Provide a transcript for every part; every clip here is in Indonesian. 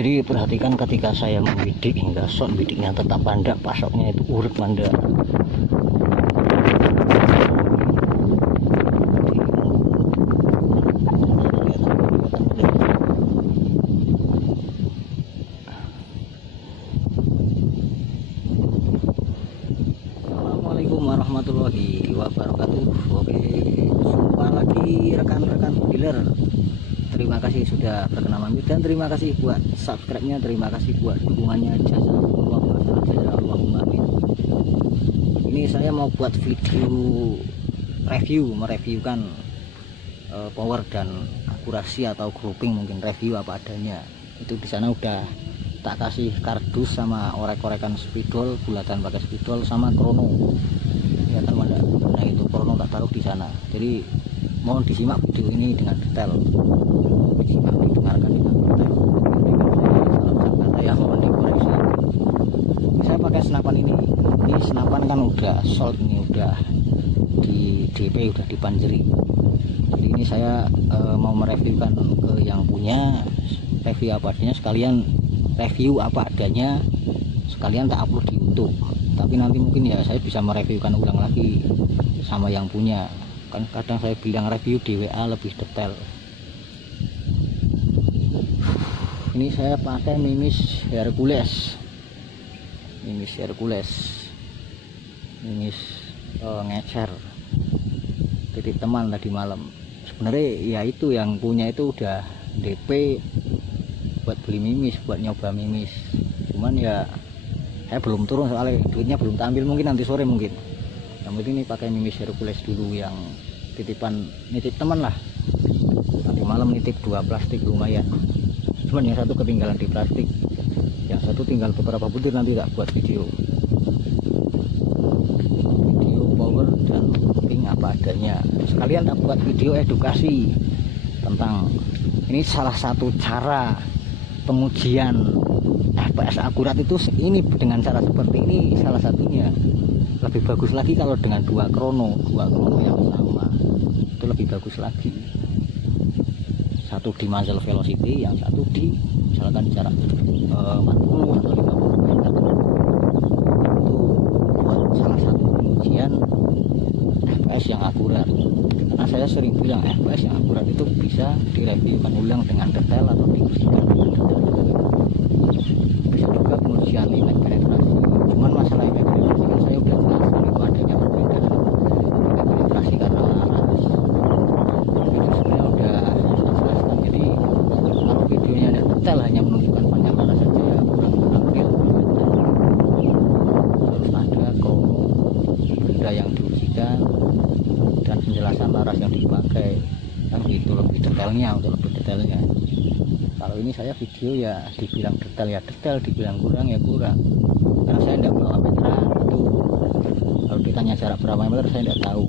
Jadi perhatikan ketika saya membidik hingga shot, bidiknya tetap pandak, pasoknya itu urut pandak. Assalamualaikum warahmatullahi wabarakatuh. Oke, jumpa lagi rekan-rekan dealer. Terima kasih sudah berkenan mampir dan terima kasih buat subscribe-nya, terima kasih buat dukungannya. Jazakallahu. Ini saya mau buat video mereviewkan power dan akurasi atau grouping, mungkin review apa adanya. Itu di sana udah tak kasih kardus sama orek-orekan spidol, bulatan pakai spidol sama krono. Kelihatan mana? Nah itu krono tak taruh di sana. Jadi mohon disimak video ini dengan detail, disimak, didengarkan dengan detail. Salah kata yang mohon dikoreksi. Saya pakai senapan ini senapan kan udah sold, ini udah di DP, udah dipanjeri. Jadi ini saya mau mereviewkan ke yang punya, review apa adanya, sekalian review apa adanya, sekalian tak upload di YouTube. Tapi nanti mungkin ya saya bisa mereviewkan ulang lagi sama yang punya. Kan kadang saya bilang review di WA lebih detail. Ini saya pakai Mimis Hercules, ngecer titik teman tadi malam. Sebenarnya ya itu yang punya itu udah DP buat beli Mimis, buat nyoba Mimis. Cuman ya saya belum turun soalnya duitnya belum tampil, mungkin nanti sore mungkin. Yang penting ini pakai Mimis Hercules dulu, yang titipan, nitip teman lah. Tadi malam nitip 2 plastik lumayan. Cuman yang satu ketinggalan di plastik, yang satu tinggal beberapa butir, nanti tak buat video power dan grouping apa adanya. Sekalian tak buat video edukasi tentang ini salah satu cara pengujian FPS akurat itu ini, dengan cara seperti ini salah satunya. Lebih bagus lagi kalau dengan dua krono yang sama, itu lebih bagus lagi. Satu di muzzle velocity, yang satu di misalkan jarak 40 atau 50 meter. Itu buat salah satu pengujian FPS yang akurat. Karena saya sering bilang FPS yang akurat itu bisa direviewkan ulang dengan detail atau diujikan dengan detail. Bisa juga pengujian efek penetrasi. Cuman masalah efek penetrasi kan saya udah jelaskan, itu adanya perbedaan efek penetrasi karena laras. Itu sebenarnya udah jelaskan. Jadi kalau videonya ada detail hanya menunjukkan panjang laras saja ya kurang tampil. Terus ada krono, benda yang diujikan, dan penjelasan laras yang dipakai, kan gitu lebih detailnya, untuk lebih detailnya. Kalau ini saya video ya dibilang detail ya detail, dibilang kurang ya kurang, karena saya tidak bawa meteran. Itu kalau ditanya jarak berapa meter saya tidak tahu,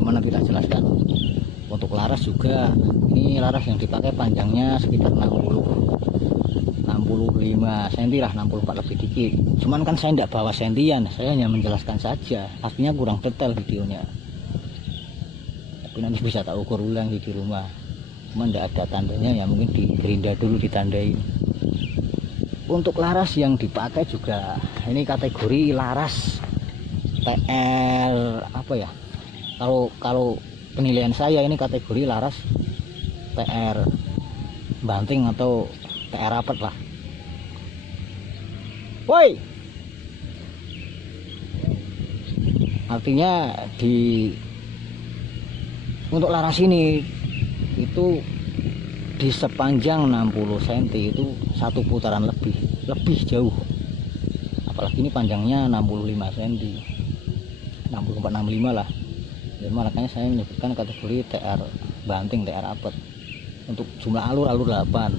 cuma nanti tak jelaskan. Untuk laras juga, ini laras yang dipakai panjangnya sekitar 65 cm lah, 64 lebih dikit. Cuman kan saya tidak bawa sentian, saya hanya menjelaskan saja, artinya kurang detail videonya. Tapi nanti bisa tak ukur ulang di rumah. Cuman tidak ada tandanya ya, mungkin di gerinda dulu ditandai. Untuk laras yang dipakai juga ini kategori laras TR apa ya, kalau penilaian saya ini kategori laras TR banting atau TR rapet lah. Woi, artinya untuk laras ini itu di sepanjang 60 cm itu satu putaran lebih jauh, apalagi ini panjangnya 65 cm, 64-65 lah. Jadi makanya saya menyebutkan kategori TR banting, TR rapet. Untuk jumlah alur 8.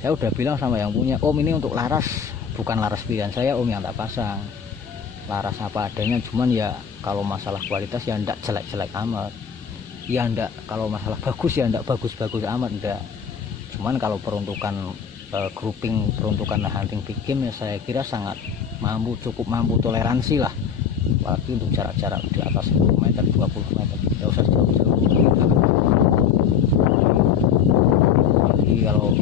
Saya udah bilang sama yang punya, om ini untuk laras bukan laras pilihan saya om, yang tak pasang laras apa adanya. Cuman ya kalau masalah kualitas ya ndak jelek-jelek amat, ya ndak, kalau masalah bagus ya ndak bagus-bagus amat, ndak. Cuman kalau peruntukan grouping, peruntukan hunting big game ya saya kira sangat mampu, cukup mampu, toleransi lah. Apalagi untuk jarak-jarak di atas 10 meter, 20 meter, ya usah jauh-jauh. Jadi kalau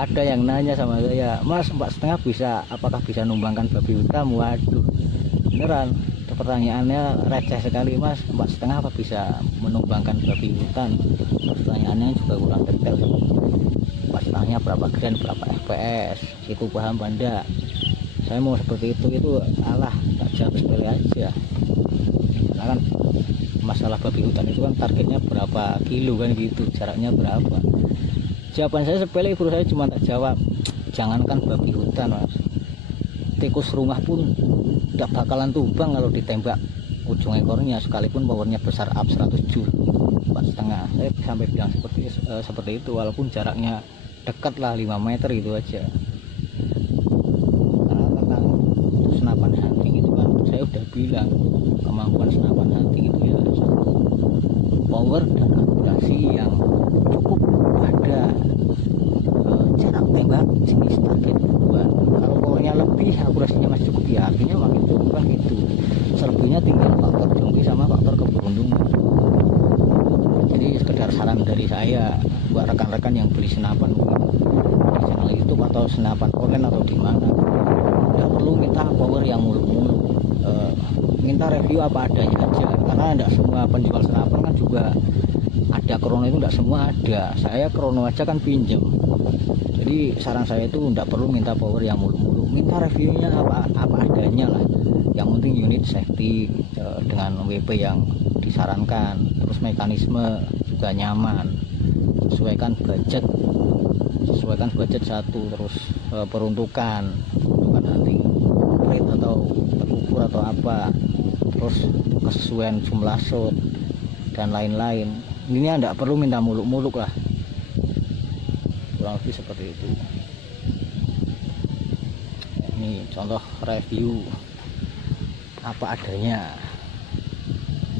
ada yang nanya sama saya, Mas 4,5 bisa, apakah bisa numbangkan babi hutan? Waduh, beneran pertanyaannya receh sekali, Mas 4,5 apa bisa menumbangkan babi hutan? Pertanyaannya juga kurang detail. 4,5 berapa grand, berapa fps, itu paham Anda? Saya mau seperti itu alah, tak jawab sepele aja. Karena kan masalah babi hutan itu kan targetnya berapa kilo kan gitu, jaraknya berapa. Jawaban saya sepele bro, saya cuma tak jawab, jangankan babi hutan Mas, tikus rumah pun tidak bakalan tumbang kalau ditembak ujung ekornya, sekalipun powernya besar up 100 joule 4,5. Saya sampai bilang seperti itu, walaupun jaraknya dekat lah 5 meter gitu aja. Karena tentang senapan hunting itu kan saya udah bilang, kemampuan senapan hunting itu ya power dan akurasi yang cukup ada, jarak tembak jenis target buat. Kalau powernya lebih, akurasinya masih cukup, ya artinya makin turun kan gitu. Selebihnya tinggal faktor jongki sama faktor keberuntungan. Jadi sekedar saran dari saya buat rekan-rekan yang beli senapan di channel YouTube atau senapan online atau di mana, tidak perlu minta power yang muluk-muluk, minta review apa adanya aja. Karena tidak semua penjual senapan kan juga ada krono, itu tidak semua ada. Saya krono aja kan pinjem. Jadi saran saya itu tidak perlu minta power yang muluk-muluk, minta reviewnya apa adanya lah. Yang penting unit safety dengan WP yang disarankan, terus mekanisme juga nyaman, sesuaikan budget satu, terus peruntukan nanti rate atau terukur atau apa, terus kesesuaian jumlah shot dan lain-lain. Ini tidak perlu minta muluk-muluk lah, kurang lebih seperti itu. Ini contoh review apa adanya.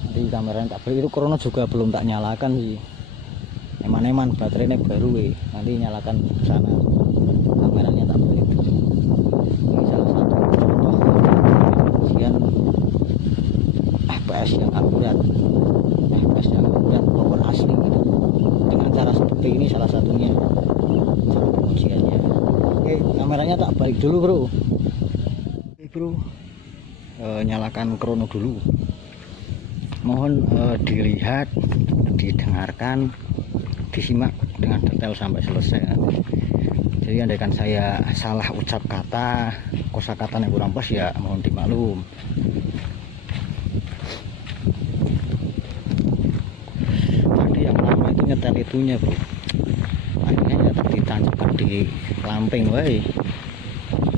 Nanti kameranya tak beli, itu krono juga belum tak nyalakan sih, eman-eman baterainya baru nanti nyalakan sana, kameranya tak beli. Ini salah satu contoh ujian FPS yang akurat, power asli gitu, dengan cara seperti ini salah satunya cara pengujiannya. Oke, kameranya tak balik dulu bro. Oke bro, nyalakan krono dulu, mohon dilihat, didengarkan, disimak dengan detail sampai selesai nanti. Jadi andaikan saya salah ucap kata, kosakata yang kurang pas ya mohon dimaklum. Tadi yang lama itu nyetel itunya bro, akhirnya ya tadi ditancapkan di lamping. Woi,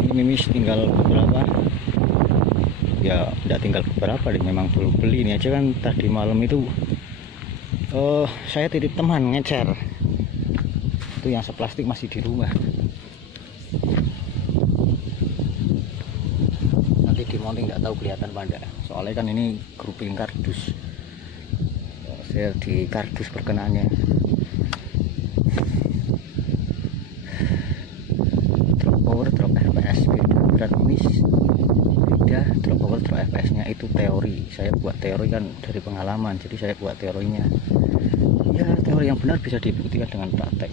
ini mimis tinggal berapa ya, tidak tinggal beberapa deh, memang belum beli. Ini aja kan tadi malam itu saya titip teman ngecer, itu yang seplastik masih di rumah. Nanti di mounting nggak tahu kelihatan pada, soalnya kan ini grouping kardus, saya di kardus perkenaannya. Drop power, drop fps, berat mimis beda. Drop power, drop fps nya itu teori, saya buat teori kan dari pengalaman, jadi saya buat teorinya. Ya teori yang benar bisa dibuktikan dengan praktek.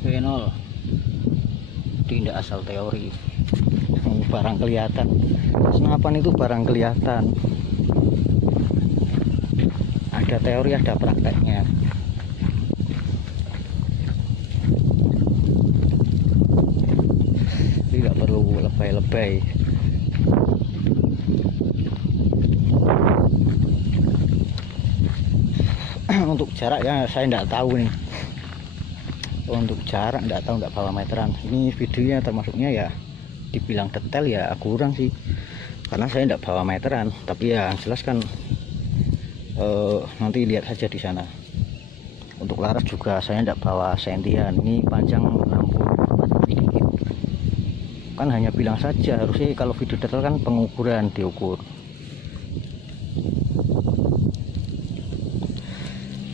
V0 tidak asal teori, barang kelihatan. Senapan itu barang kelihatan, ada teori ada prakteknya. Tidak perlu lebay-lebay. Untuk jarak ya saya tidak tahu nih, untuk jarak tidak tahu, nggak bawa meteran. Ini videonya termasuknya ya dibilang detail ya kurang sih, karena saya tidak bawa meteran. Tapi ya jelas kan nanti lihat saja di sana. Untuk laras juga saya tidak bawa sentian, ini panjang 64 sedikit. Kan hanya bilang saja, harusnya kalau video detail kan pengukuran diukur.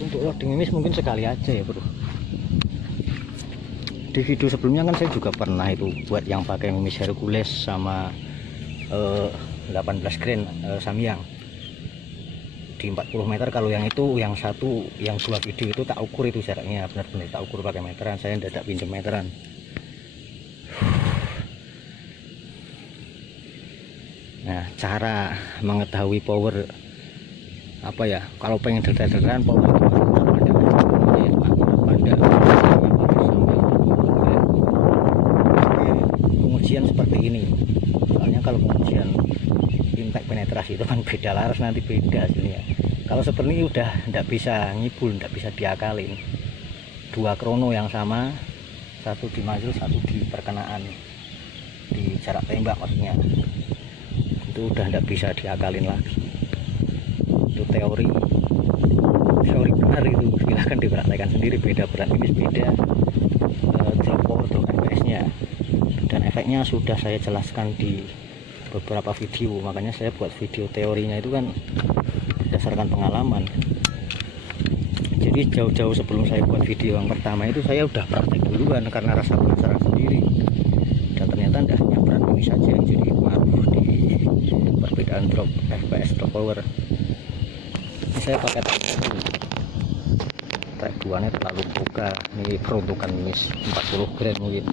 Untuk loading mimis mungkin sekali aja ya bro. Di video sebelumnya kan saya juga pernah itu buat yang pakai mimis Hercules sama 18 grain Samyang. di 40 meter. Kalau yang itu, yang satu, yang dua video itu tak ukur itu jaraknya, benar-benar tak ukur pakai meteran. Saya tidak pinjam meteran. Nah, cara mengetahui power apa ya, kalau pengen detail-detailan power pengujian seperti ini. Soalnya kalau pengujian impact penetrasi itu kan beda laras, nanti beda hasilnya. Kalau seperti ini udah tidak bisa ngibul, tidak bisa diakalin. Dua krono yang sama, satu di manjul, satu di perkenaan, di jarak tembak maksudnya, itu udah tidak bisa diakalin lagi. Itu teori benar itu, silahkan dipraktekkan sendiri. Beda berat ini beda drop power, drop fps nya, dan efeknya sudah saya jelaskan di beberapa video. Makanya saya buat video teorinya itu kan berdasarkan pengalaman. Jadi jauh-jauh sebelum saya buat video yang pertama itu saya udah praktek duluan karena rasa penasaran sendiri, dan ternyata tidak hanya berat ini saja yang jadi pengaruh di perbedaan drop fps, drop power. Ini saya pakai track 2 nya terlalu buka, ini peruntukan mis 40 gram mungkin,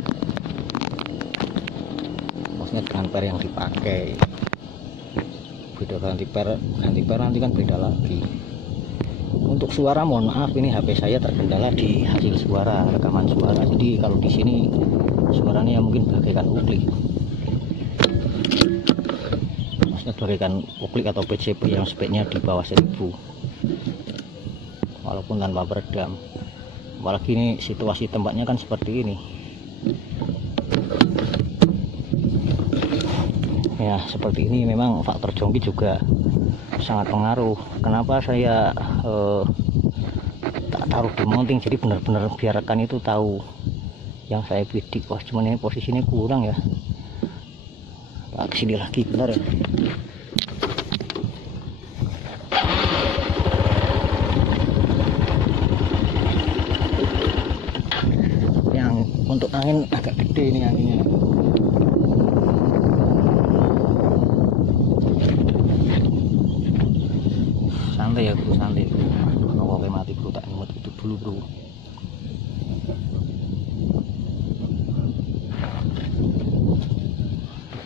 maksudnya dengan per yang dipakai. Beda ganti per nanti kan beda lagi. Untuk suara mohon maaf, ini HP saya terkendala di hasil suara, rekaman suara. Jadi kalau di sini suaranya mungkin bagaikan uklik, maksudnya bagaikan uklik atau PCP yang speknya di bawah 1000, walaupun tanpa peredam. Apalagi ini situasi tempatnya kan seperti ini ya, seperti ini. Memang faktor jongki juga sangat pengaruh. Kenapa saya tak taruh di mounting, jadi benar-benar biarkan itu tahu yang saya bidik. Wah, cuman ini posisinya kurang ya, tak kesini lagi benar ya. Yang untuk angin agak gede ini anginnya. Santai ya bro, santai bro. Oke mati bro, tak nyemut itu dulu bro.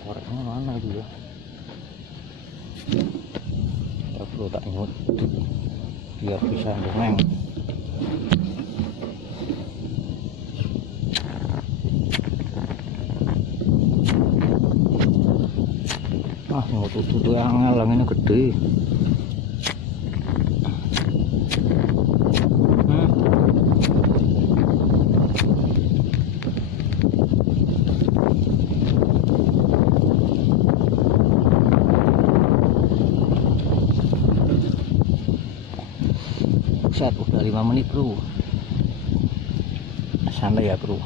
Koreknya mana itu ya? Ya bro, tak nyemut biar bisa dongeng. Ah, nyemut itu yang ngalang ini gede. Set udah 5 menit bro, santai ya bro.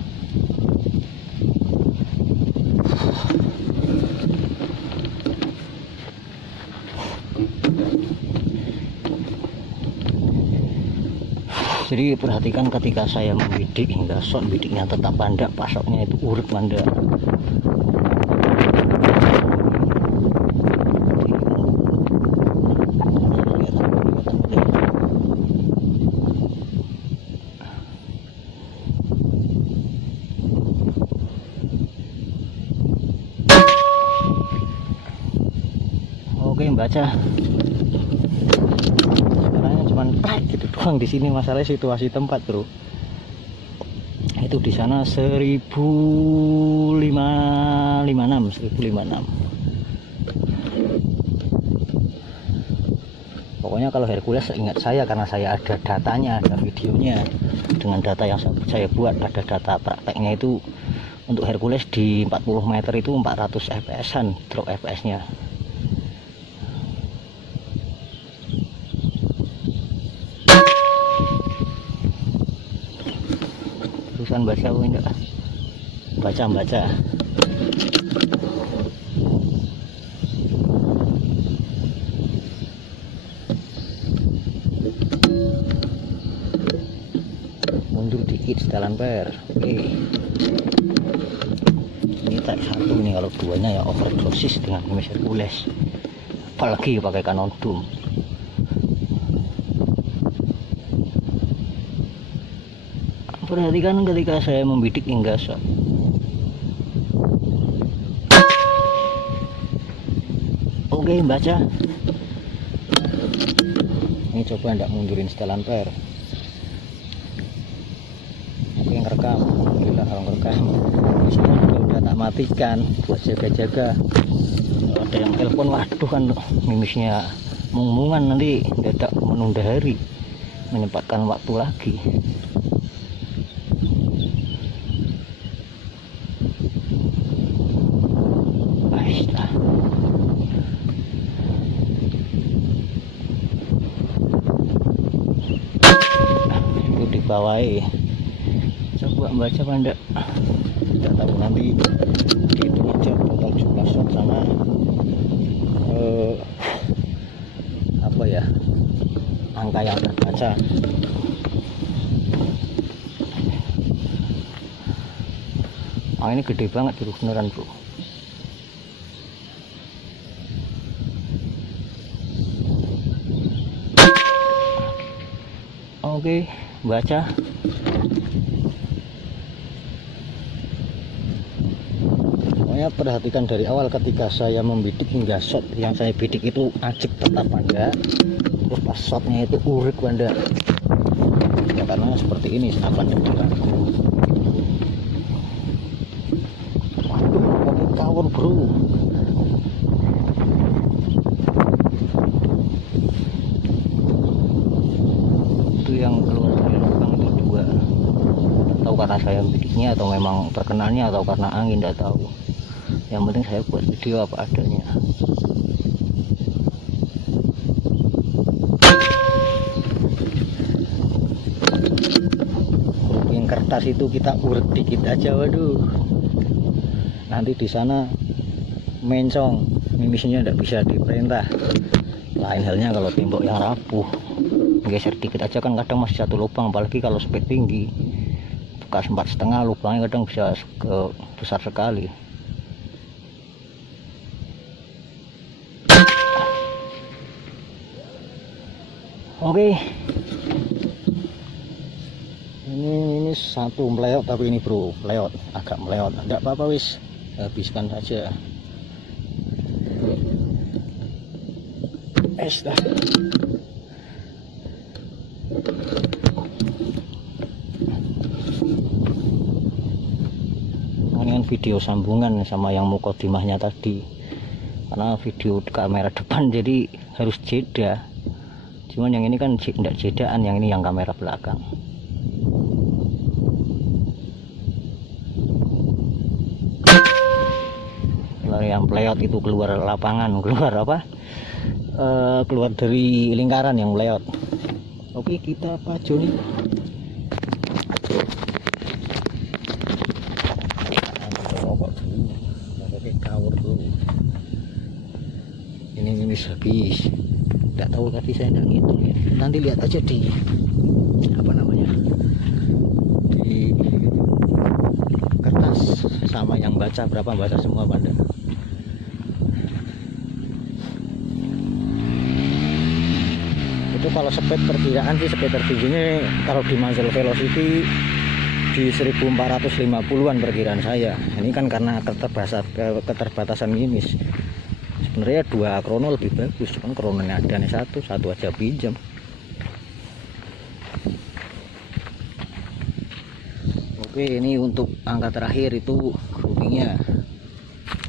Jadi perhatikan ketika saya membidik hingga shot, bidiknya tetap pandak, pasoknya itu urut pandak. Oke, baca sekarangnya cuman gitu doang di sini. Masalahnya situasi tempat bro, itu di sana 1556. Pokoknya kalau Hercules ingat saya, karena saya ada datanya, ada videonya dengan data yang saya buat, ada data prakteknya itu. Untuk Hercules di 40 meter itu 400 fps-an drop fps-nya. Terusan baca enggak? Baca. Mundur dikit setelan per. Oke. Ini track 1 nih, kalau duanya ya overdosis dengan Hercules. Apalagi pakai Canon Doom. Perhatikan ketika saya membidik hingga shot. Oke, baca. Ini coba ndak mundurin setelan per. Oke, ngerekam. Alhamdulillah kalau ngerekam. Misalnya juga udah tak matikan buat jaga-jaga. Kalau ada yang telepon, waduh kan mimisnya mung-mungan, nanti dadak menunda hari, menyempatkan waktu lagi. Itu di bawah, coba baca apa enggak, tidak tahu, nanti dihitung aja total jumlah shot sama apa ya, angka yang terbaca. Ini gede banget bro, beneran bro. Oke, baca. Pokoknya perhatikan dari awal ketika saya membidik hingga shot yang saya bidik itu ajik tetap ada, terus pas shotnya itu urik banda ya, karena seperti ini akan diragu. Waduh, pakai kawur bro. Yang keluar dari lubang itu dua, tahu karena saya bidiknya atau memang terkenalnya atau karena angin, tidak tahu. Yang penting saya buat video apa adanya. Yang kertas itu kita urut dikit aja, waduh, nanti di sana mencong, mimisnya tidak bisa diperintah. Lain halnya kalau tembok yang rapuh, geser dikit aja kan kadang masih satu lubang, apalagi kalau speed tinggi bekas 4,5 lubangnya kadang bisa besar sekali. Oke, ini satu meleot, tapi ini bro meleot, agak meleot, tidak apa-apa, wis habiskan saja. Dah. Ini video sambungan sama yang mukodimahnya tadi, karena video kamera depan jadi harus jeda, cuman yang ini kan tidak jedaan, yang ini yang kamera belakang. Kalau yang playot itu keluar lapangan, keluar apa, keluar dari lingkaran yang playot. Oke, kita pacu nih. Kawur dulu. Ini mimis habis. Tidak tahu tadi saya tidak ngitung ya. Nanti lihat aja di apa namanya, di kertas sama yang baca berapa, baca semua pada. Itu kalau speed perkiraan sih, speed tertingginya kalau di muzzle velocity di 1450-an perkiraan saya. Ini kan karena keterbatasan mimis. Sebenarnya 2 krono lebih bagus, cuman krononya ada nih satu aja pinjam. Oke, ini untuk angka terakhir itu groupingnya.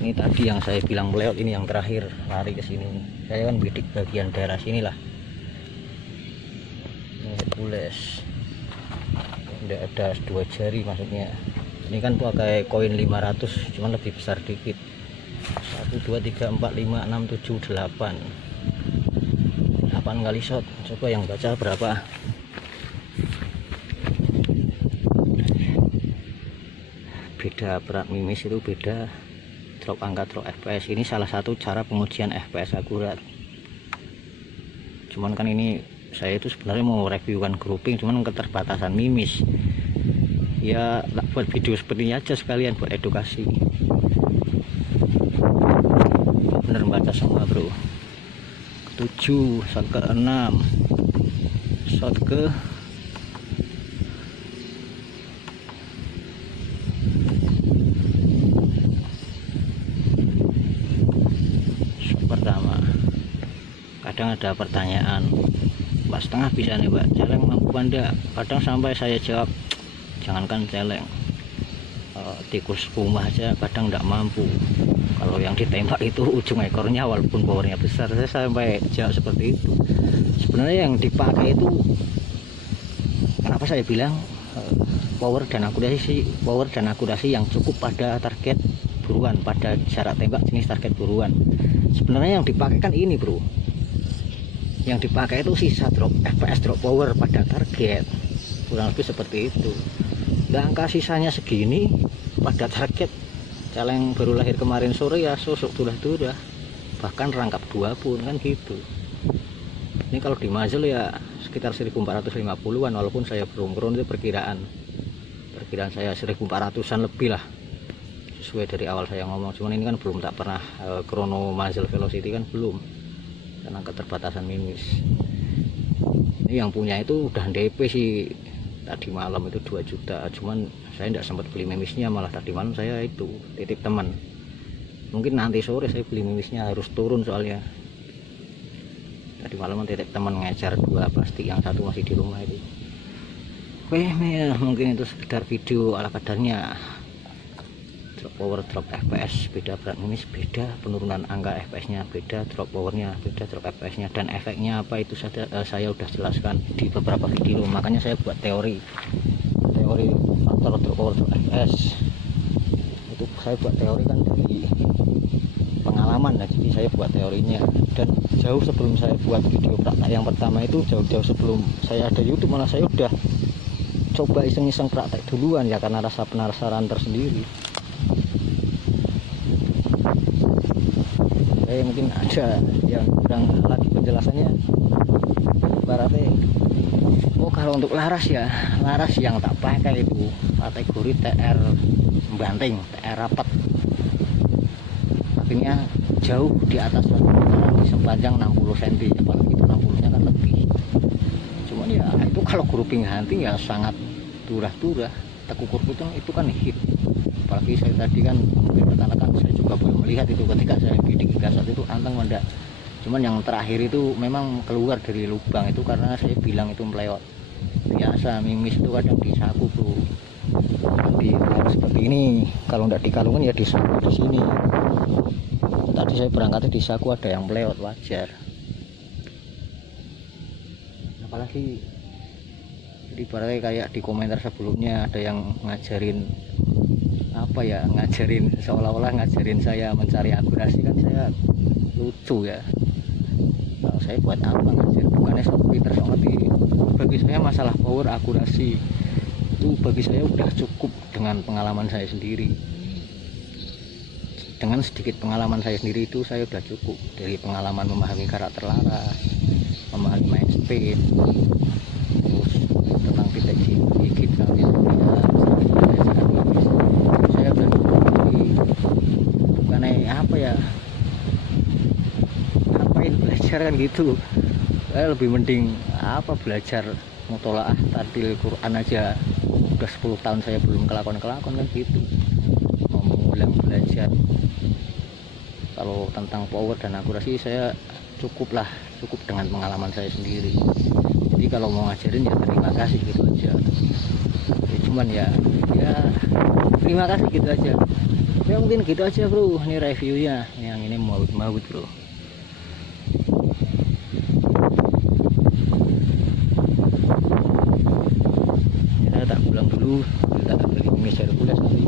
Ini tadi yang saya bilang meleot, ini yang terakhir lari ke sini. Saya kan bidik bagian daerah sinilah. Ini pules. Tidak ada 2 jari maksudnya. Ini kan pakai koin 500, cuman lebih besar dikit. 1 2 3 4 5 6 7 8 kali shot. Coba yang baca berapa. Beda berat mimis itu beda, drop angka, drop fps. Ini salah satu cara pengujian fps akurat. Cuman kan ini saya itu sebenarnya mau reviewkan grouping, cuman keterbatasan mimis ya, buat video seperti ini aja sekalian buat edukasi. Bener baca semua bro. 7 shot ke 6, shot ke kadang ada pertanyaan, Mbak setengah bisa nih Mbak, celeng mampu Anda? Kadang sampai saya jawab, jangankan celeng, tikus rumah aja kadang tidak mampu. Kalau yang ditembak itu ujung ekornya walaupun powernya besar. Saya sampai jawab seperti itu. Sebenarnya yang dipakai itu, kenapa saya bilang power dan akurasi yang cukup pada target buruan, pada jarak tembak jenis target buruan. Sebenarnya yang dipakai kan ini bro, yang dipakai itu sisa drop FPS, drop power pada target, kurang lebih seperti itu. Dan angka sisanya segini pada target. Celeng baru lahir kemarin sore ya sosok turah-turah, bahkan rangkap 2 pun kan gitu. Ini kalau di muzzle ya sekitar 1450-an, walaupun saya belum itu perkiraan saya 1400-an lebih lah, sesuai dari awal saya ngomong. Cuman ini kan belum, tak pernah chrono muzzle velocity kan belum, karena keterbatasan mimis. Ini yang punya itu udah DP sih tadi malam itu 2 juta, cuman saya tidak sempat beli mimisnya, malah tadi malam saya itu titip teman. Mungkin nanti sore saya beli mimisnya, harus turun soalnya tadi malam titip teman ngejar 2 plastik, yang satu masih di rumah itu. Oke ya, mungkin itu sekedar video ala kadarnya. Drop power, drop FPS beda, berat mimis beda, penurunan angka FPS nya beda, drop powernya beda, drop FPS nya, dan efeknya apa itu saya udah jelaskan di beberapa video. Makanya saya buat teori faktor drop power, drop FPS itu saya buat teori kan dari pengalaman. Nah, jadi saya buat teorinya, dan jauh sebelum saya buat video praktek yang pertama itu, jauh-jauh sebelum saya ada YouTube, malah saya udah coba iseng-iseng praktek duluan ya, karena rasa penasaran tersendiri. Mungkin ada yang kurang lagi penjelasannya, berarti kalau untuk laras ya, laras yang tak pakai itu kategori TR banting, TR rapat, akhirnya jauh di atas di sepanjang 60 cm, apalagi itu 60 nya kan lebih. Cuman ya itu kalau grouping hunting ya sangat turah-turah, tekukur itu kan hit. Apalagi saya tadi kan mungkin pertanakan, saya juga belum melihat itu ketika saya bidik saat itu anteng mendak. Cuman yang terakhir itu memang keluar dari lubang itu karena saya bilang itu melewat. Biasa mimis itu kadang disaku bro, di seperti ini. Kalau nggak dikalungin ya disaku di sini. Tadi saya berangkatnya disaku, ada yang melewat, wajar. Apalagi ibaratnya kayak di komentar sebelumnya ada yang ngajarin apa ya, ngajarin seolah-olah ngajarin saya mencari akurasi, kan saya lucu ya. Kalau saya buat apa ngajar, bukannya sok pinter sok ngerti. Bagi saya masalah power akurasi itu bagi saya udah cukup dengan pengalaman saya sendiri. Dengan sedikit pengalaman saya sendiri itu saya udah cukup, dari pengalaman memahami karakter laras, memahami main speed, terus tentang titik gigit kali ya, saya udah bukan apa ya, ngapain belajar kan gitu. Saya lebih mending apa, belajar mutolaah tartil Quran aja, udah 10 tahun saya belum kelakon kan gitu. Mau mengulang belajar. Kalau tentang power dan akurasi saya cukup dengan pengalaman saya sendiri. Jadi kalau mau ngajarin ya terima kasih gitu aja. Ya, cuman ya terima kasih gitu aja. Ya mungkin gitu aja bro, ini reviewnya yang ini mau bro. Ya, tak pulang dulu, kita beli mie Hercules nanti.